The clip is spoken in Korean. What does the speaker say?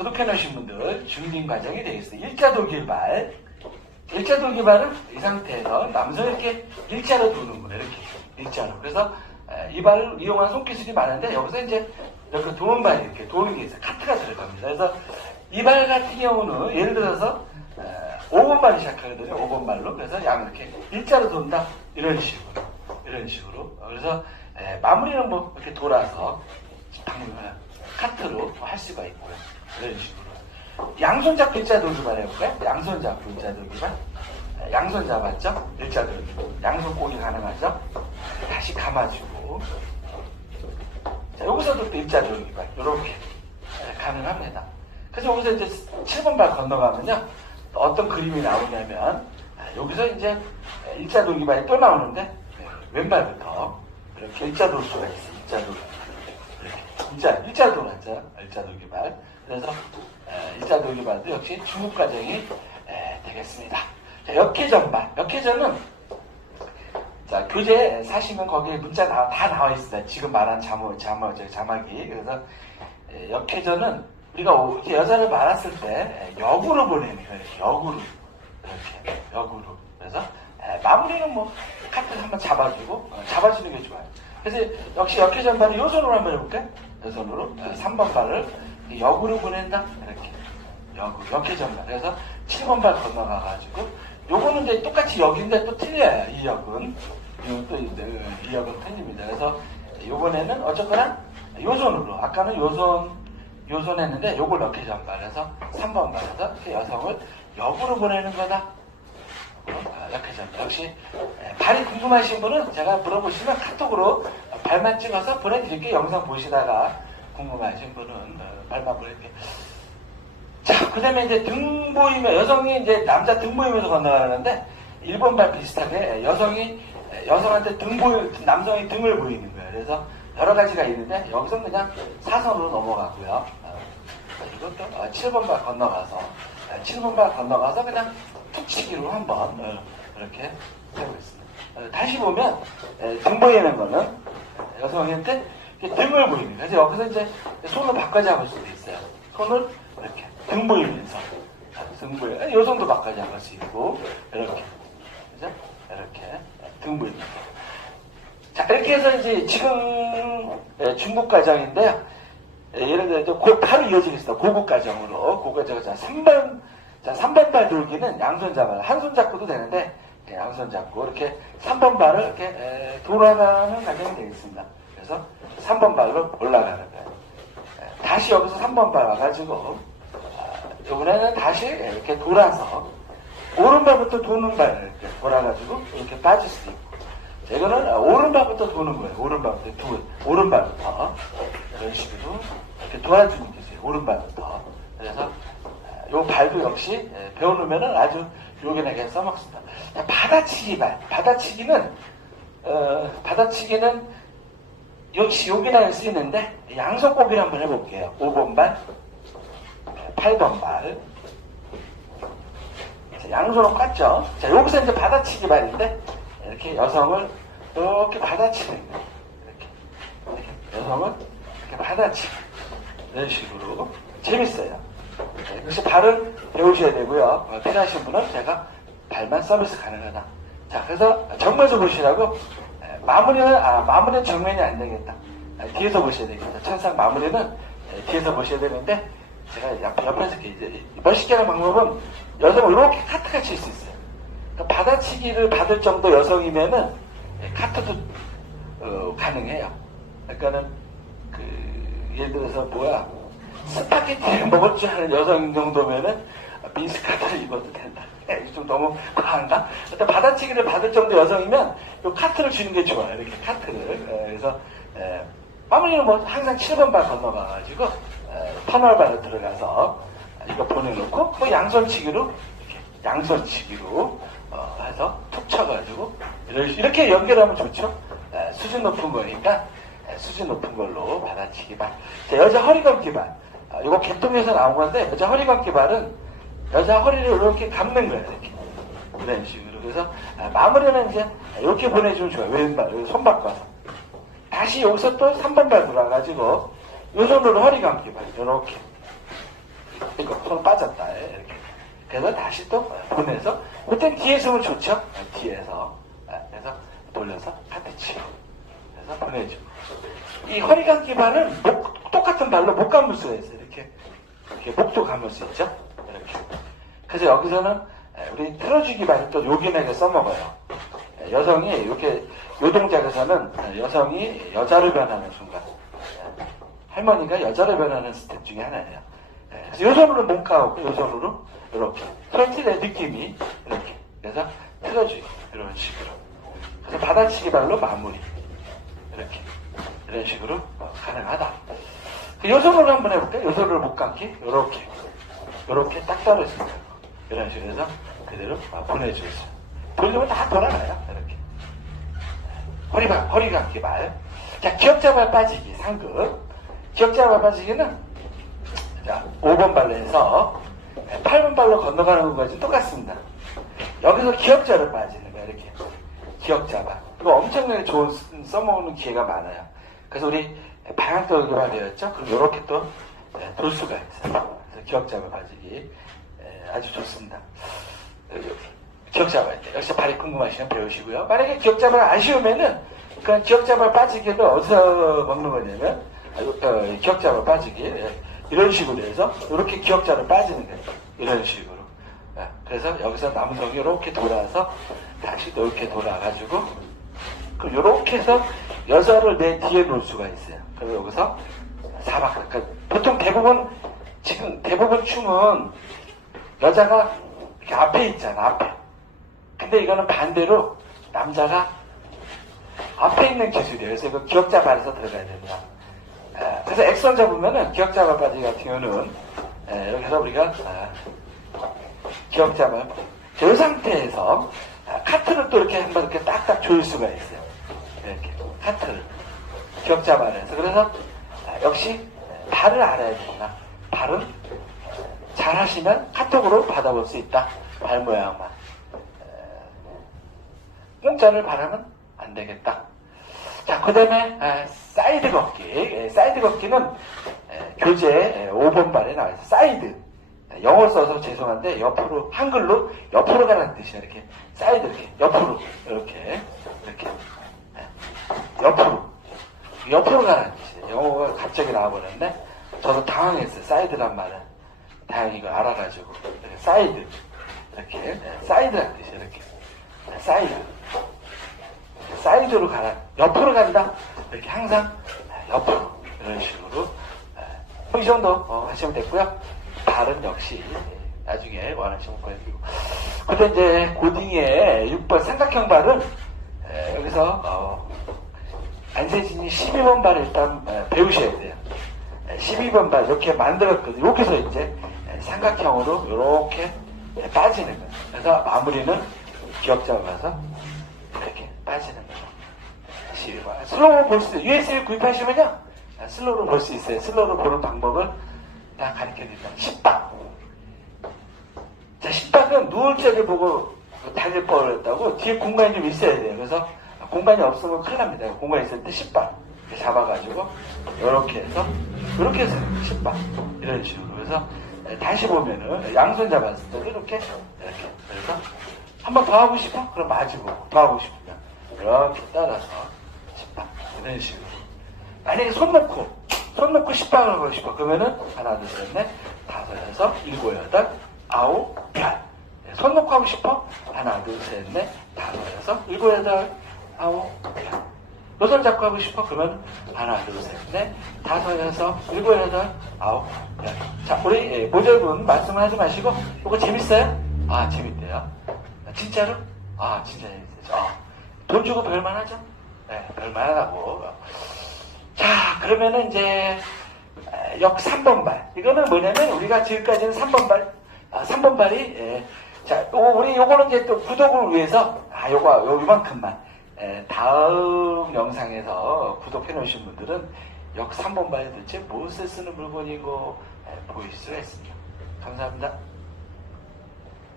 구독해 놓으신 분들 준비 과정이 되겠습니다. 일자 돌기발. 일자 돌기발은 이 상태에서 남성 이렇게 일자로 도는 거예요. 이렇게 일자로. 그래서 에, 이 발을 이용한 손기술이 많은데 여기서 이제 이렇게 도는 발이 이렇게 도는 게 있어요. 카트가 들어갑니다. 그래서 이 발 같은 경우는 예를 들어서 에, 5번 발이 시작하거든요. 5번 발로. 그래서 양 이렇게 일자로 돈다. 이런 식으로. 이런 식으로. 그래서 에, 마무리는 뭐 이렇게 돌아서 방금 카트로 할 수가 있고요. 이런 식으로. 양손 잡고 일자 돌기만 해볼까요? 양손 잡고 일자 돌기만. 에, 양손 잡았죠? 일자 돌기. 양손 꼬기 가능하죠? 다시 감아주고. 자, 여기서도 또 일자 돌기만. 이렇게 가능합니다. 그래서 여기서 이제 7번 발 건너가면요. 어떤 그림이 나오냐면 아, 여기서 이제 일자 돌기발이 또 나오는데 네, 왼발부터 이렇게 일자 돌 수가 있어요. 일자 돌. 일자 일자 돌았죠. 일자 돌기발. 그래서 에, 일자 돌기발도 역시 중국 과정이 에, 되겠습니다. 자, 역회전발. 역회전은 자, 교재 사시면 거기에 문자 나, 다 나와 있어요. 지금 말한 자막, 자막, 저 자막이. 그래서 에, 역회전은 우리가 여자를 말았을 때 에, 역으로 보내는 거예요. 역으로. 이렇게 역으로. 그래서 에, 마무리는 뭐 카트 한번 잡아주고 어, 잡아주는 게 좋아요. 그래서 역시 역회전 발을 요 손으로 한번 해볼까요? 요 손으로 어, 3번 발을 역으로 보낸다. 이렇게. 역으로. 역회전 발. 그래서 7번 발 건너가가지고 요거는 이제 똑같이 역인데 또 틀려요. 이 역은. 또 이제 이 역은 틀립니다. 그래서 요번에는 어쨌거나 요 손으로 아까는 요 손, 요손 했는데 요걸 넣게 전발해서 3번 발에서 그 여성을 역으로 보내는 거다. 전 역시 에, 발이 궁금하신 분은 제가 물어보시면 카톡으로 발만 찍어서 보내드릴게요. 영상 보시다가 궁금하신 분은 어, 발만 보낼게요. 자, 그 다음에 이제 등 보이면, 여성이 이제 남자 등 보이면서 건너가는데, 1번 발 비슷하게 여성이, 여성한테 등 보이, 남성이 등을 보이는 거예요. 그래서 여러 가지가 있는데, 여기서 그냥 사선으로 넘어가고요. 어, 이것도 어, 7번 발 건너가서, 어, 7번 발 건너가서 그냥 툭 치기로 한번, 어, 이렇게 해보겠습니다. 어, 다시 보면, 에, 등 보이는 거는 여성한테 이렇게 등을 거예요. 그래서 여기서 이제 손을 바꿔 잡을 수도 있어요. 손을 이렇게 등 보이면서 등 보여 여성도 바꿔 잡을 수 있고 이렇게 그죠? 이렇게 등 보이면서 자 이렇게 해서 이제 지금 예, 중국 과정인데요. 예, 예를 들어 이제 고, 바로 이어지겠습니다. 고급 과정으로 고급 과정 자 3번 자 3번 발 돌기는 양손 잡아요. 한 손 잡고도 되는데 예, 양손 잡고 이렇게 3번 발을 이렇게 에, 돌아가는 과정이 되겠습니다. 그래서 3번 발로 올라가는 거예요. 예, 다시 여기서 3번 발 와가지고 아, 이번에는 다시 이렇게 돌아서 오른발부터 도는 발 이렇게 돌아가지고 이렇게 빠질 수도 있고 자, 이거는 오른발부터 도는 거예요. 오른발부터 두 오른발부터 이런 식으로 이렇게 도와주는 게 있어요. 오른발부터 그래서 아, 요 발도 역시 예, 배워놓으면 아주 요긴하게 써먹습니다. 자, 받아치기 발 받아치기는 어, 받아치기는 역시 요긴하게 쓰이는데 양손 꼬기를 한번 해볼게요. 5번 발 8번 발. 자, 양손은 깠죠? 자, 여기서 이제 받아치기 발인데, 이렇게 여성을 이렇게 받아치는 거예요. 이렇게. 여성을 이렇게 받아치기. 이런 식으로. 재밌어요. 네, 그래서 발을 배우셔야 되고요. 어, 필요하신 분은 제가 발만 서비스 가능하다. 자, 그래서 정면에서 보시라고, 에, 마무리는, 아, 마무리는 정면이 안 되겠다. 아, 뒤에서 보셔야 되겠다. 천상 마무리는 에, 뒤에서 보셔야 되는데, 제가 옆- 옆에서 이제 멋있게 하는 방법은 여성을 이렇게 카트가 칠 수 있어요. 그러니까 받아치기를 받을 정도 여성이면은 예, 카트도 어, 가능해요. 그러니까는 그 예를 들어서 뭐야 스파게티를 먹을 줄 아는 여성 정도면은 민스 카트를 입어도 된다. 좀 너무 과한가? 일단 받아치기를 받을 정도 여성이면 요 카트를 주는 게 좋아요. 이렇게 카트를. 예, 그래서 예, 마무리는 뭐 항상 7번 발 건너가가지고 에, 터널 발로 들어가서 이거 보내놓고 뭐 양손치기로 양손치기로 어, 해서 툭 쳐가지고 이렇게, 연결하면 좋죠. 에, 수준 높은 거니까 에, 수준 높은 걸로 받아치기 발. 자, 여자 허리 감기 발. 아, 이거 개통에서 나온 건데 여자 허리 감기 발은 여자 허리를 이렇게 감는 거예요. 이렇게 이런 식으로. 그래서 아, 마무리는 이제 이렇게 보내주면 좋아요. 왼발, 여기 손 바꿔서. 다시 여기서 또 3번 발 돌아가지고 요 손으로 허리 감기 발 이렇게 이거 손 빠졌다. 예, 이렇게. 그래서 다시 또 보내서 그때 뒤에 서 면 좋죠. 예, 뒤에서 예, 그래서 돌려서 카트 치고 그래서 보내주고 이 허리 감기 발은 목, 똑같은 발로 목 감을 수가 있어요. 이렇게 이렇게 목도 감을 수 있죠. 이렇게. 그래서 여기서는 예, 우리 틀어주기 발을 또 요긴하게 써먹어요. 예, 여성이 이렇게 요 동작에서는 예, 여성이 여자로 변하는 순간 예, 할머니가 여자로 변하는 스텝 중에 하나예요. 예, 그래서 요 손으로 몸 까고 요 손으로 이렇게 설til의 느낌이 이렇게 그래서 틀어주기 이런 식으로 그래서 받아치기 발로 마무리 이렇게 이런 식으로 어, 가능하다. 그요 손으로 한번 해볼까요? 요 손으로 못 감기 이렇게 이렇게 딱 떨어집니다. 이런 식으로 해서 그대로 어, 보내주세요. 돌리면 다 돌아가요. 이렇게 허리가 허리 감기 발. 자 기억자 발 빠지기 상급. 기억자 발 빠지기는 자 5번 발로 해서 8번 발로 건너가는 것까지 똑같습니다. 여기서 기억자를 빠지는 거야 이렇게 기억자 발. 이거 엄청나게 좋은 쓰- 써먹는 기회가 많아요. 그래서 우리 방향돌기 발이었죠. 그럼 이렇게 또 예, 돌 수가 있어요. 그래서 기억자 발 빠지기 예, 아주 좋습니다. 기억 잡아야 돼. 역시 발이 궁금하시면 배우시고요. 만약에 기억 잡아 아쉬우면은 그 기억 잡아 빠지기를 어디서 먹는 거냐면 아, 요- 어, 기억 잡아 빠지기 예, 이런 식으로 해서 이렇게 기억 잡아 빠지는 거예요. 이런 식으로. 예, 그래서 여기서 남성이 이렇게 돌아서 다시 또 이렇게 돌아가지고 그럼 이렇게 해서 여자를 내 뒤에 놓을 수가 있어요. 그럼 여기서 사박 그러니까 보통 대부분 지금 대부분 춤은 여자가 이렇게 앞에 있잖아 앞에. 근데 이거는 반대로 남자가 앞에 있는 기술이에요. 그래서 이거 기억자 발에서 들어가야 됩니다. 에, 그래서 액선 잡으면은 기억자 발 빠지기 같은 경우는 에, 여기서 우리가 아, 기억자 발, 저 상태에서 아, 카트를 또 이렇게 한번 이렇게 딱딱 조일 수가 있어요. 이렇게 카트를 기억자 발에서 그래서 아, 역시 발을 알아야 되구나. 발은 잘 하시면 카톡으로 받아볼 수 있다. 발 모양만. 공짜를 바라면 안 되겠다. 자, 그 다음에 사이드 걷기. 예, 사이드 걷기는 에, 교재 5번 발에 나와 있어요. 사이드. 에, 영어 써서 죄송한데 옆으로 한글로 옆으로 가라는 뜻이에요. 이렇게 사이드 이렇게 옆으로 이렇게 이렇게 에, 옆으로 옆으로 가라는 뜻이에요. 영어가 갑자기 나와버렸는데 저도 당황했어요. 사이드란 말은 다행히 이거 알아가지고 이렇게 사이드 이렇게 에, 사이드란 뜻이에요. 이렇게 에, 사이드 사이드로 가라. 옆으로 간다. 이렇게 항상 옆으로 이런 식으로 뭐이 정도 어, 하시면 됐고요. 발은 역시 나중에 원하시면 보여드리고. 근데 이제 고딩의 6번 삼각형 발은 에, 여기서 어, 안세진이 12번 발을 일단 에, 배우셔야 돼요. 에, 12번 발 이렇게 만들었거든요. 여기서 이제 에, 삼각형으로 이렇게 에, 빠지는 거예요. 그래서 마무리는 기억 잡아서 이렇게 빠지는 거죠. 시리바. 슬로우로 볼 수, US를 구입하시면요. 아, 슬로우로 볼 수 있어요. 슬로우로 보는 방법을 다 가르쳐 드립니다. 10박. 자, 10박은 누울 때를 보고 다닐 뻔했다고 뒤에 공간이 좀 있어야 돼요. 그래서 공간이 없으면 큰일 납니다. 공간이 있을 때 10박. 이렇게 잡아가지고, 이렇게 해서, 이렇게 해서 10박. 이런 식으로. 그래서 다시 보면은 양손 잡았을 때도 이렇게, 이렇게. 그래서 한번 더 하고 싶어? 그럼 마주보고. 더 하고 싶으면. 이렇게 따라서 10박. 이런 식으로. 만약에 손 놓고, 손 놓고 10박을 하고 싶어. 그러면은 하나, 둘, 셋, 넷, 다섯, 여섯, 일곱, 여덟, 아홉, 열. 네, 손 놓고 하고 싶어? 하나, 둘, 셋, 넷, 다섯, 여섯, 일곱, 여덟, 아홉, 열. 노선 잡고 하고 싶어? 그러면 하나, 둘, 셋, 넷, 다섯, 여섯, 일곱, 여덟, 아홉, 열. 자, 우리 예, 모델분 말씀을 하지 마시고, 이거 재밌어요? 아, 재밌대요. 아, 진짜로? 아, 진짜 재밌어요. 아, 돈 주고 별만 하죠? 네, 별만 하다고. 자, 그러면은 이제 에, 역 3번 발. 이거는 뭐냐면 우리가 지금까지는 3번 발, 아, 3번 발이 예. 자, 요- 우리 요거는 이제 또 구독을 위해서 아, 요거 요 요만큼만 에, 다음 영상에서 구독해 놓으신 분들은 역 3번 발이 도대체 무엇에 쓰는 물건이고 에, 보일 수가 있습니다. 감사합니다.